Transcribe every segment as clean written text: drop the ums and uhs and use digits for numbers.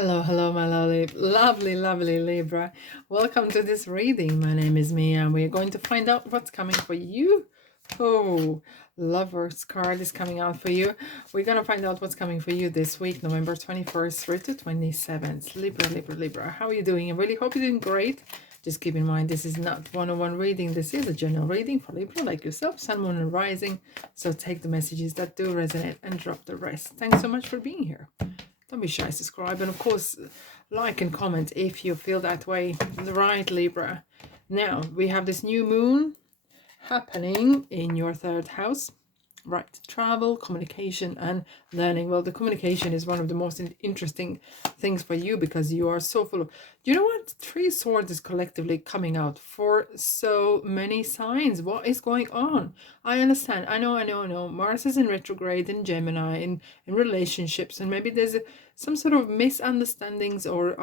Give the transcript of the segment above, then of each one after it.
Hello, my lovely Libra. Welcome to this reading. My name is Mia, and we're going to find out what's coming for you. Oh, Lover's card is coming out for you. We're going to find out what's coming for you this week, November 21st through to 27th. Libra. How are you doing? I really hope you're doing great. Just keep in mind, this is not one-on-one reading. This is a general reading for Libra like yourself, Sun, Moon, and Rising. So take the messages that do resonate and drop the rest. Thanks so much for being here. Don't be shy, subscribe, and of course, like and comment if you feel that way. Right, Libra. Now, we have this new moon happening in your third house. Right, travel, communication, and learning. Well, the communication is one of the most interesting things for you because you are so full of... You know what? Three Swords is collectively coming out for so many signs. What is going on? I understand. I know. Mars is in retrograde in Gemini, in relationships, and maybe there's some sort of misunderstandings or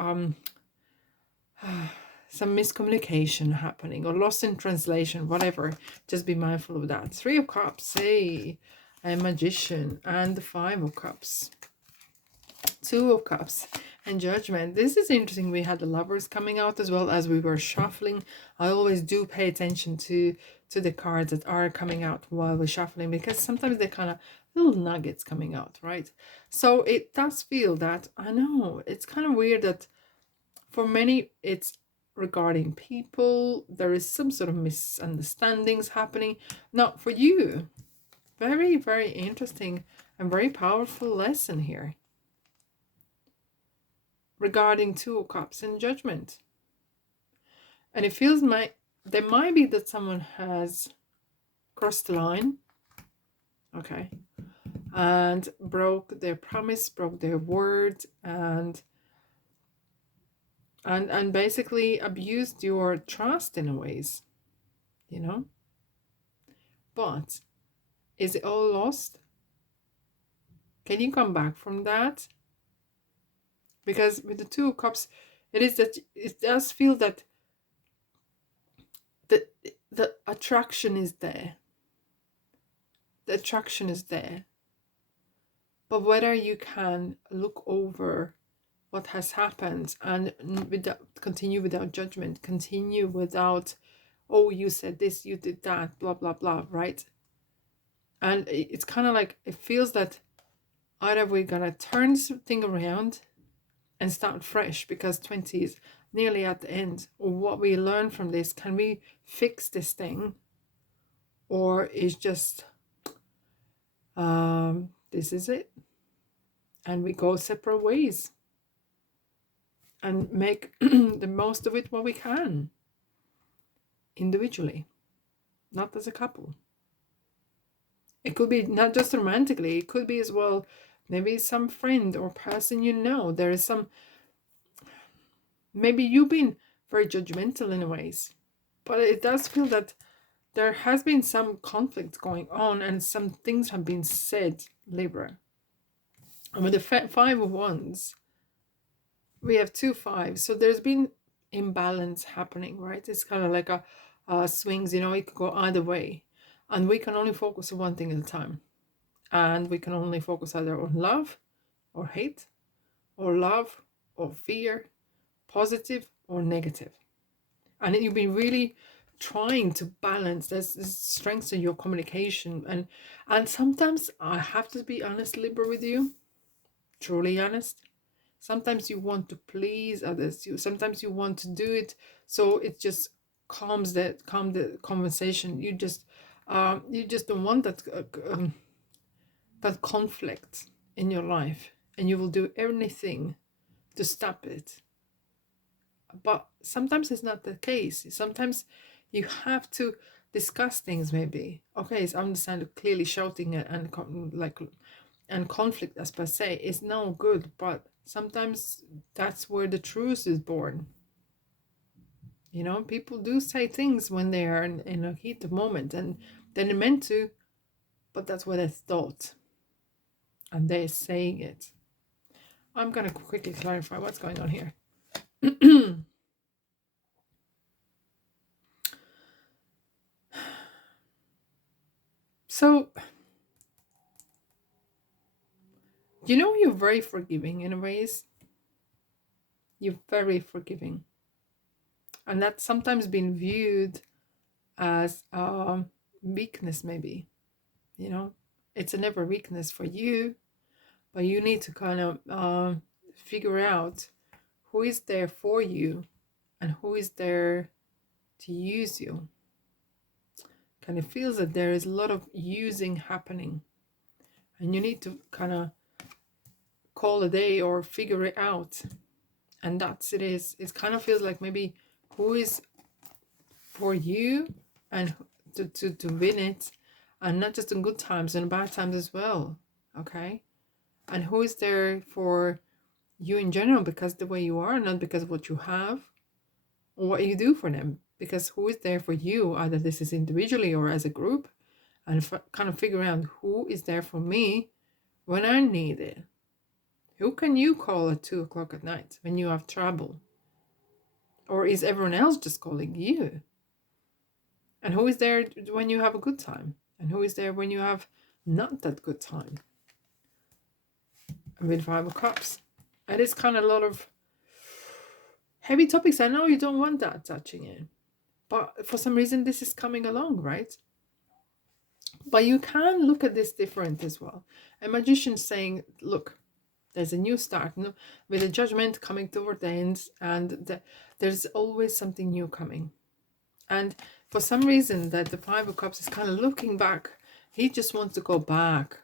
some miscommunication happening or lost in translation, whatever. Just be mindful of that. Three of Cups, hey, a Magician, and the Five of Cups, Two of Cups, and Judgment. This is interesting. We had the Lovers coming out as well as we were shuffling. I always do pay attention to the cards that are coming out while we're shuffling, because sometimes they're kind of little nuggets coming out, right? So it does feel that, I know, it's kind of weird that for many it's regarding people. There is some sort of misunderstandings happening. Now for you, very interesting and very powerful lesson here regarding Two of Cups and Judgment. And it feels there might be that someone has crossed the line, okay, and broke their promise, broke their word, and basically abused your trust in a ways, you know. But is it all lost? Can you come back from that? Because with the Two of Cups, it is that it does feel that the attraction is there. The attraction is there. But whether you can look over what has happened and continue without judgment, continue without, oh, you said this, you did that, blah blah blah, right? And it's kind of like, it feels that either we're gonna turn this thing around and start fresh, because 20 is nearly at the end, or what we learn from this, can we fix this thing, or is just this is it, and we go separate ways and make the most of it what we can individually, not as a couple. It could be not just romantically, it could be as well maybe some friend or person, you know, there is some, maybe you've been very judgmental in ways, but it does feel that there has been some conflict going on and some things have been said, Libra. And with the Five of Wands, we have two fives, so there's been imbalance happening, right? It's kind of like a swings, you know, it could go either way, and we can only focus on one thing at a time, and we can only focus either on love or hate, or love or fear, positive or negative. And you've been really trying to balance this strengthen your communication, and sometimes I have to be honest, Libra, with you, truly honest. Sometimes you want to please others, sometimes you want to do it so it just calm the conversation. You just don't want that conflict in your life, and you will do everything to stop it. But sometimes it's not the case. Sometimes you have to discuss things, maybe. Okay, it's understand clearly shouting and conflict as per se is no good, but sometimes that's where the truth is born. You know, people do say things when they are in a heat of moment, and they're meant to, but that's what they thought, and they're saying it. I'm gonna quickly clarify what's going on here. So, you know, you're very forgiving in ways, You're very forgiving. And that's sometimes been viewed as weakness, maybe. You know, it's a never weakness for you, but you need to kind of figure out who is there for you and who is there to use you. Kind of feels that there is a lot of using happening, and you need to kind of call a day or figure it out. And that's it is. It kind of feels like maybe who is for you and to win it, and not just in good times and bad times as well. Okay, and who is there for you in general, because the way you are, not because of what you have or what you do for them, because who is there for you, either this is individually or as a group, and kind of figure out who is there for me when I need it. Who can you call at 2 o'clock at night when you have trouble? Or is everyone else just calling you? And who is there when you have a good time? And who is there when you have not that good time? And with 5 of Cups, it is kind of a lot of heavy topics. I know you don't want that touching it, but for some reason this is coming along, right? But you can look at this different as well. A magician saying, look, there's a new start, with a judgment coming toward the end, and there's always something new coming. And for some reason that the 5 of Cups is kind of looking back. He just wants to go back.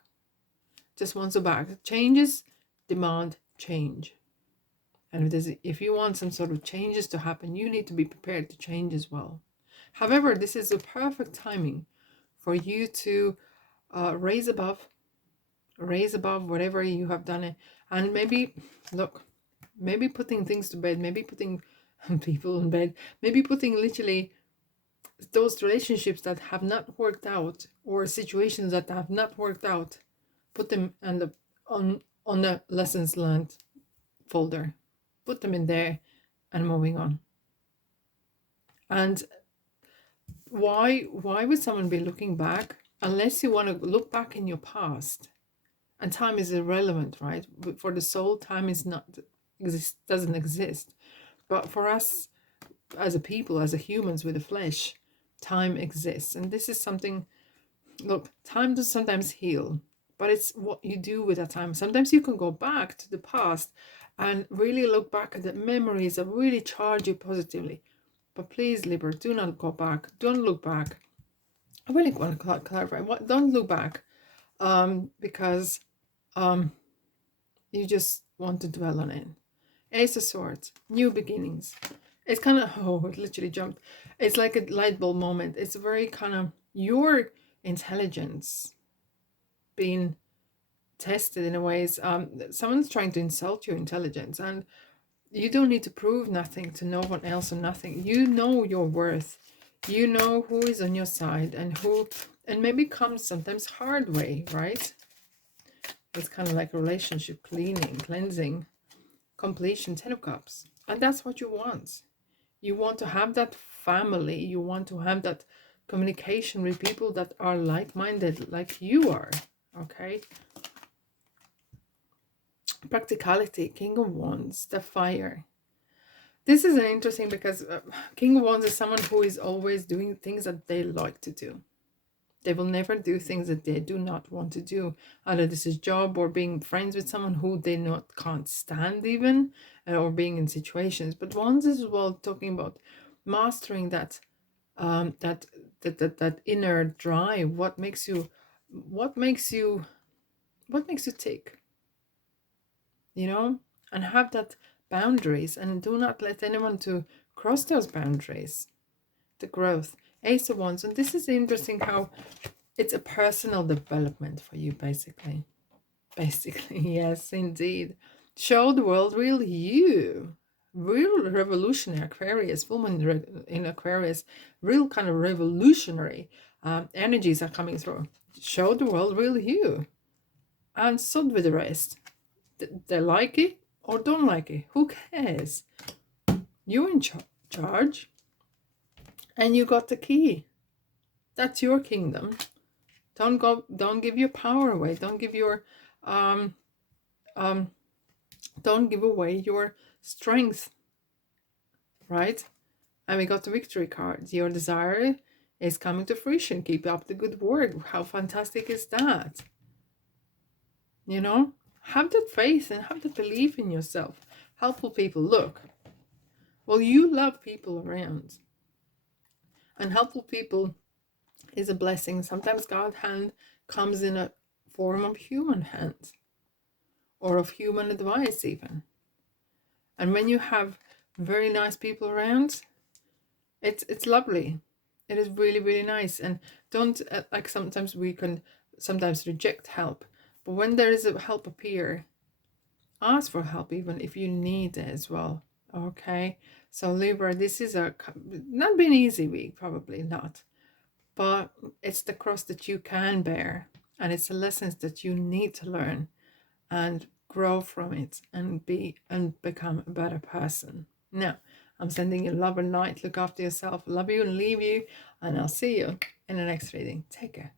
Just wants to back. Changes demand change. And if you want some sort of changes to happen, you need to be prepared to change as well. However, this is a perfect timing for you to raise above whatever you have done it. And maybe, look, maybe putting things to bed, maybe putting people in bed, maybe putting literally those relationships that have not worked out, or situations that have not worked out, put them on the lessons learned folder, put them in there, and moving on. And why would someone be looking back unless you want to look back in your past? And time is irrelevant, right? For the soul, time is not doesn't exist. But for us as a people, as a humans with a flesh, time exists. And this is something, look, time does sometimes heal, but it's what you do with that time. Sometimes you can go back to the past and really look back at the memories that really charge you positively. But please, Libra, do not go back. Don't look back. I really want to clarify. Don't look back, because you just want to dwell on it. Ace of Swords, new beginnings. It's kind of, oh, it literally jumped. It's like a light bulb moment. It's very kind of your intelligence being tested in a ways. Someone's trying to insult your intelligence, and you don't need to prove nothing to no one else or nothing. You know your worth. You know who is on your side and who, and maybe comes sometimes hard way, right? It's kind of like a relationship cleansing, completion, 10 of Cups. And that's what you want. You want to have that family. You want to have that communication with people that are like-minded, like you are. Okay? Practicality, King of Wands, the fire. This is interesting because King of Wands is someone who is always doing things that they like to do. They will never do things that they do not want to do. Either this is job or being friends with someone who they can't stand even, or being in situations. But Wands is as well talking about mastering that that inner drive. What makes you tick? You know, and have that boundaries, and do not let anyone to cross those boundaries. The growth, Ace of Wands, and this is interesting how it's a personal development for you, basically. Yes, indeed. Show the world real you, real revolutionary Aquarius, full moon in Aquarius, real kind of revolutionary energies are coming through. Show the world real you, and so with the rest. They like it or don't like it, who cares? You're in charge, and you got the key. That's your kingdom. Don't give your power away. Don't give your Don't give away your strength, right? And we got the victory card. Your desire is coming to fruition. Keep up the good work. How fantastic is that? You know, have that faith and have that belief in yourself. Helpful people. Look, well, you love people around. And helpful people is a blessing. Sometimes God's hand comes in a form of human hands or of human advice even. And when you have very nice people around, it's lovely. It is really, really nice. And don't, like, sometimes we can sometimes reject help. But when there is a help appear, ask for help even if you need it as well. Okay, so Libra, this is not been easy week, probably not, but it's the cross that you can bear, and it's the lessons that you need to learn and grow from it and become a better person. Now, I'm sending you love and light. Look after yourself. Love you and leave you, and I'll see you in the next reading. Take care.